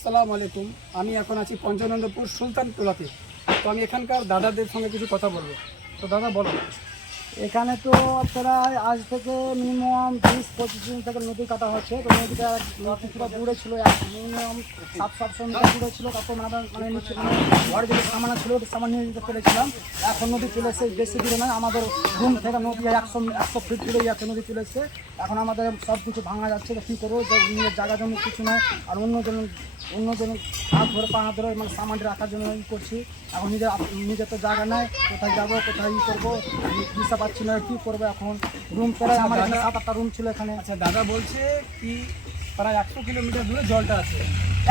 আসসালামু আলাইকুম। আমি এখন আছি পঞ্চানন্দপুর সুলতান সুলতানপুলাতে তো আমি এখানকার দাদাদের সঙ্গে কিছু কথা বলব। তো দাদা, বলো। এখানে তো প্রায় আজ থেকে মিনিমাম বিশ, পঁচিশ দিন থেকে নদী কাটা হচ্ছে। তো নদীটা কিছুটা দূরে ছিল মিনিমাম সাত সাতশো মিটার দূরে ছিল। তারপর মানে মানে মানে ঘরে যেটা সামান ছিল সামান নিয়ে যেতে পেরেছিলাম। এখন নদী চলে বেশি দূরে নয়, আমাদের রুম থেকে নদী একশো একশো ফিট দূরে যাচ্ছে নদী চলে এখন আমাদের সব কিছু ভাঙা যাচ্ছে, তো কী করব? নিজের জায়গা জমি কিছু নয় আর অন্যজন অন্যজন হাত ধরে, পা ধরে মানে সামানটা রাখার জন্য ই করছি। এখন নিজের নিজের তো জায়গা নেই, কোথায় যাব, কোথায় ই করব? দিশা পাচ্ছি না কী করব এখন? রুম প্রায় আমার এখানে সাত আটটা রুম ছিল এখানে। আচ্ছা দাদা বলছে কি প্রায় একশো কিলোমিটার দূরে জলটা আছে।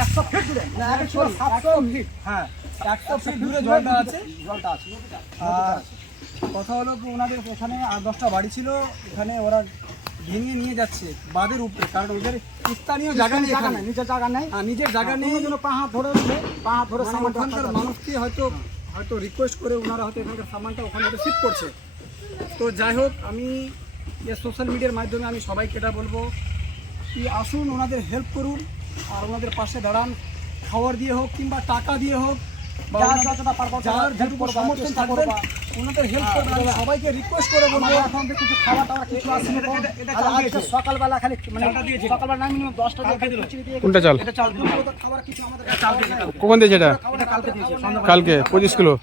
একশো ফিট দূরে? না একশো সাতশো ফিট হ্যাঁ একশো ফিট দূরে জলটা আছে। জলটা আছে আর কথা হলো কি ওনাদের এখানে আট দশটা বাড়ি ছিল এখানে ওরা ভেঙে নিয়ে যাচ্ছে বাদের উপরে কারণ ওদের স্থানীয় জায়গা নেই জায়গা এখানে। নেই নিজের জায়গা নেই। আর নিজের জায়গা নেই। অন্য জন্য পা হাত ধরে উঠলে পা হাত ধরে মানে ওখানকার মানুষকে হয়তো হয়তো রিকোয়েস্ট করে ওনারা হয়তো এখানকার সামানটা ওখানে হয়তো শিফট করছে। তো যাই হোক, আমি সোশ্যাল মিডিয়ার মাধ্যমে আমি সবাইকে এটা বলব কি আসুন, ওনাদের হেল্প করুন, আর ওনাদের পাশে দাঁড়ান, খাওয়ার দিয়ে হোক কিংবা টাকা দিয়ে হোক বা যা ওনাদের- যতটা পারব যার যেটুকু সমর্থন চেষ্টা ওনাদের হেল্প করবেন আমি সবাইকে রিকোয়েস্ট করে বলব এখন কিছু খাওয়া টাওয়া কিছু আসেনি তো। এটা- এটা আর চাল আজকে সকালবেলা খালি মানে সকালবেলা না মিনিমাম দশটা দিয়ে কোনটা চাল? এটা চাল দিন দুপুরে তো খাবার কিছু আমাদের কাছে কখন দিয়েছে। এটা? কালকে দিয়েছে কালকে পঁচিশ কিলো।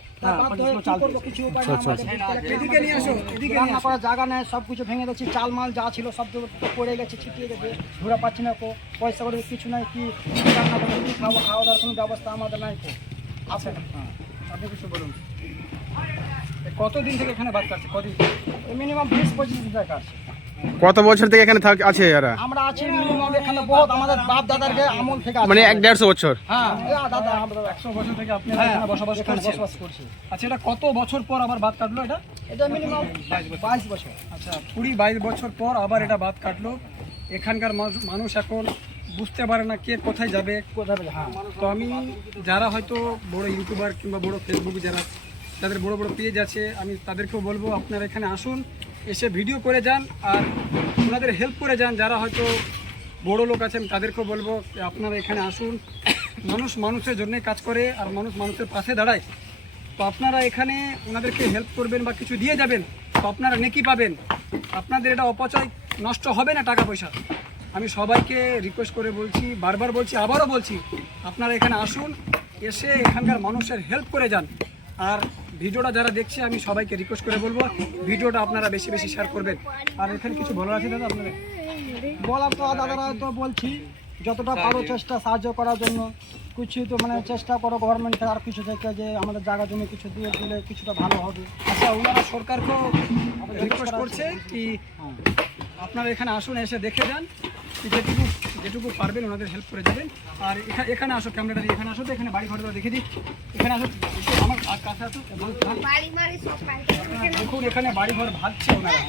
জায়গা নেই সব কিছু ভেঙে দিচ্ছি চাল মাল যা ছিল সব তো পড়ে গেছে ছিটিয়ে গেছে। ঘুরে পাচ্ছি না কো পয়সা করে কিছু নাই কি রান্না খাওয়া দাওয়ার কোনো ব্যবস্থা আমাদের নাই তো আচ্ছা। হ্যাঁ আপনি কিছু বলুন। কতদিন থেকে এখানে বাদ কাটছে কদিন? মিনিমাম বিশ পঁচিশ দিন থেকে আছে। কত বছর থেকে এখানে থাক আছে এরা? আমরা আছি মিনিমাম এখানে বহুত আমাদের বাপ দাদারকে আমল থেকে মানে এক দেড়শো বছর? হ্যাঁ দাদা আমরা একশো বছর থেকে আপনি হ্যাঁ, এখানে বসবাস এখানে করছেন। বসবাস করছি। আচ্ছা এটা কত বছর পর আবার বাদ কাটলো এটা? এটা মিনিমাম বাইশ বছর। আচ্ছা কুড়ি বাইশ বছর পর আবার এটা বাদ কাটলো। এখানকার মানুষ এখন বুঝতে পারে না কে কোথায় যাবে। কোথায়? হ্যাঁ তো আমি যারা হয়তো বড় ইউটিউবার কিংবা বড় ফেসবুক যারা, যাদের বড় বড় পেজ আছে, আমি তাদেরকেও বলব আপনারা এখানে আসুন, এসে ভিডিও করে যান আর ওনাদের হেল্প করে যান। যারা হয়তো বড় লোক আছেন তাদেরকেও বলব আপনারা এখানে আসুন। মানুষ মানুষের জন্যে কাজ করে আর মানুষ মানুষের পাশে দাঁড়ায়। তো আপনারা এখানে ওনাদেরকে হেল্প করবেন বা কিছু দিয়ে যাবেন, তো আপনারা নেকি পাবেন। আপনাদের এটা অপচয় নষ্ট হবে না টাকা পয়সা? আমি সবাইকে রিকোয়েস্ট করে বলছি বারবার বলছি আবারও বলছি আপনারা এখানে আসুন এসে এখানকার মানুষের হেল্প করে যান। আর ভিডিওটা যারা দেখছে আমি সবাইকে রিকোয়েস্ট করে বলব ভিডিওটা আপনারা বেশি বেশি শেয়ার করবেন। আর এখানে কিছু বলার আছে দাদা আপনাদের? বলার তো দাদারা তো বলছি যতটা পারো চেষ্টা সাহায্য করার জন্য। কিছু তো মানে চেষ্টা করো গভর্নমেন্ট আর কিছু থেকে যে আমাদের জায়গা জমি কিছু দিয়ে দিলে কিছুটা ভালো হবে। আচ্ছা ওনারা সরকারকেও রিকোয়েস্ট করছে কি আপনারা এখানে আসুন এসে দেখে যান। যেটুকু যেটুকু পারবেন ওনাদের হেল্প করে যাবেন। আর এখানে এখানে আসো ক্যামেরাটা এখানে আসো তো এখানে বাড়ি ঘরটা দেখে দিই। এখানে আসো আমার আর কাছে আসো দেখুন এখানে বাড়ি ঘর ভাবছে ওনারা।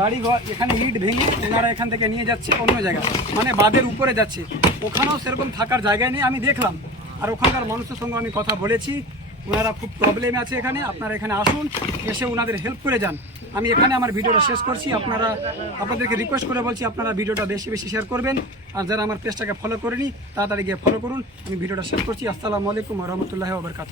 বাড়ি ঘর এখানে ইট ভেঙে ওনারা এখান থেকে নিয়ে যাচ্ছে অন্য জায়গায়। মানে বাঁধের উপরে যাচ্ছে। ওখানেও সেরকম থাকার জায়গায় নেই আমি দেখলাম। আর ওখানকার মানুষের সঙ্গে আমি কথা বলেছি। ওনারা খুব প্রবলেমে আছে এখানে, আপনারা এখানে আসুন, এসে ওনাদের হেল্প করে যান। আমি এখানে আমার ভিডিওটা শেষ করছি, আপনারা, আপনাদেরকে রিকোয়েস্ট করে বলছি, আপনারা ভিডিওটা বেশি বেশি শেয়ার করবেন। আর যারা আমার পেজটাকে ফলো করেনি, তাড়াতাড়ি গিয়ে ফলো করুন। আমি ভিডিওটা শেষ করছি, আসসালামু আলাইকুম রহমতুল্লাহ ওবরকাত